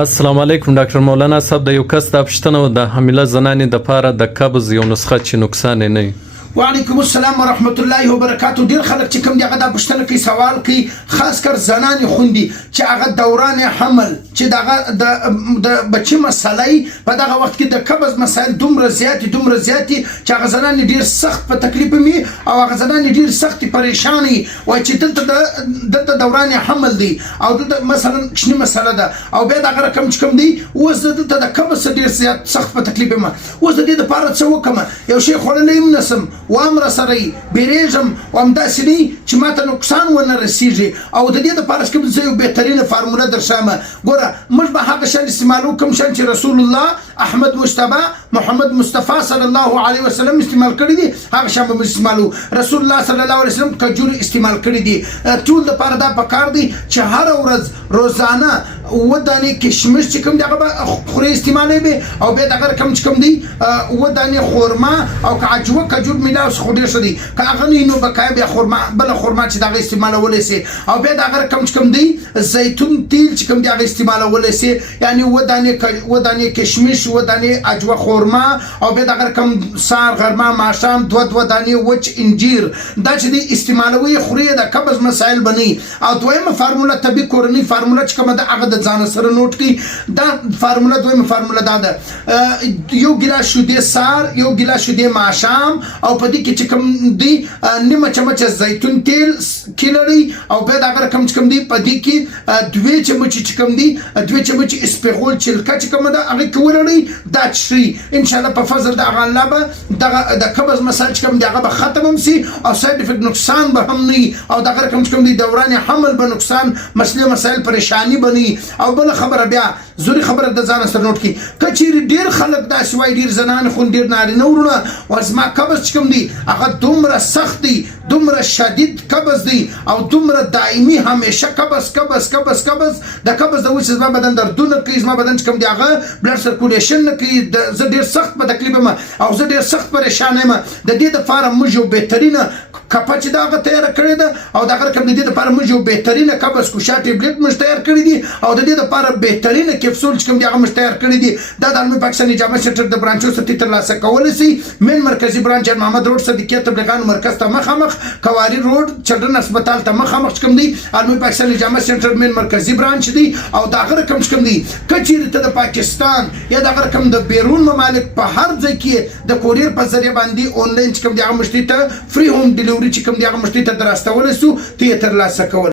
السلام علیکم ډاکټر مولانا صاحب د یو کس د پښتنو د حامله زنانې د پاره د قبض یو نسخه چې نقصان نه وي. وعلیکم السلام ورحمت الله وبرکاتو. ډیر خلک چې کوم دی هغه د پښتنه کې سوال کوي، خاص کر زنانې خوندي چې هغه دوران حمل چې دغه د بچي مسلې په دغه وخت کې د قبض مسایل دومره زیاتې چې هغه زنانې ډیر سخت په تکلیف می او هغه زنانې ډیر سخت پریشانی وای چې دلته دوران حمل دی او دلته مثلا کښنی مسله ده او بیا دغه رقم چې کوم دی اوس دلته د قبض ډیر زیات سخت په تکلیف ما اوس د دې لپاره څه وکم؟ یو شی خورلې نسم وامر سره بیرېږم وام داسې نه چې ماته نقصان ونه رسیږي او د دې دپاره کوم زه یو بهترینه فارموله درښیم. ګوره موږ به هغه شیان استعمالو کوم شیان چې رسول الله احمد مجتبی محمد مصطفی صلی الله علیه وسلم استعمال کړي دي، هغه شیان به استعمالو. رسول الله صلی الله علیه وسلم کجور استعمال کړي دي. ټول دپاره دا پکار دی چې هره ورځ روزانه اووه دانې کشمش چې کوم دی هغه به خورې استعمالوي او بیا دغه رقم چې کوم دی اووه دانې خورما او که عجوه کجور میلاو خو ډېر ښه دی، که هغه نه وي نو بقایا بیا خورما بله خورما چې د هغه استعمالولی سي او بیا د هغه رقم چې کوم دی زیتون تیل چې کوم دی هغه استعمالولی سي، یعنې اووه دانې کشمش اووه دانې عجوه خورما او بیا د هغه رقم سهار غرمه ماښام دوه دانې وچ انجیر دا چې دی استعمالوي خورې د قبض مسایل بنوي. او دویمه فارموله طبي کورنۍ فارموله چې کومه ده هغه د ځان سره نوٹ کړي. دا فارموله دویمه فارموله دا ده یو ګیلاس شیدې سهار یو ګیلاس شیدې ماښام او په دې کې چې کوم دی نیمه چمچه زیتون تیل کې لري او بیا د هغه رقم چې کوم دی په دې کې دوې چمچې چې کوم دی دوې چمچې اسپغول چلکه چې کومه ده هغه کې ولرئ دا څښئ. انشاءالله په فضل د هغه الله به دغه د قبض مسایل چې کوم دی هغه به ختم هم سي او سایډ افیکټ نقصان به هم نه وي او دغه رقم چې کوم دی دوران حمل به نقصان مسلې مسایل پریشانی بني. او بل خبره بیا زوري خبره د ځان سره نوٹ کی کچېری ډیر خلک داسې وایي ډیر زنان خو ډیر نارینه ورونه ورزما قبض چې کوم دی هغه دومره سخت دی دومره شدید قبض دی او دومره دائمی همیشه قبض د قبض د وجې زما بدن دردونه کوي، زما بدن چې کوم دی هغه بلډ سرکولیشن نه کوي، زه ډیر سخت په تکلیف یم او زه ډیر سخت پریشان یم. د دې دپاره موږ یو بهترینه کپه چې د هغه تیاره کړې ده او د هغه رقم د دې دپاره موږ یو بهترینه قبض کوشا ټیبلټ موږ تیار کړي دي او د دې دپاره بهترینه کپسول چې کوم دی هغه موږ تیار کړي دي. دا د علمي پاکستان جامع سنټر د برانچو څخه ترلاسه کولی سي. مین مرکزي برانچ جان محمد روډ صدیقیه تبلیغانو مرکز ته مخامخ، کواري روډ چلډرن هسپتال ته مخامخ چې کوم دی علمي پاکستان جامع سنټر مین مرکزي برانچ دی. او د هغه رقم چې کوم دی کچېرې ته د پاکستان یا د هغه رقم د بیرون ممالک په هر ځای کې د کوریر په ذریعه باندې آنلاین چې کوم دی هغه مشتري ته فری هوم ډیلیوري چې کوم دی هغه مشتري ته در استولی سو ته یې ترلاسه کولی.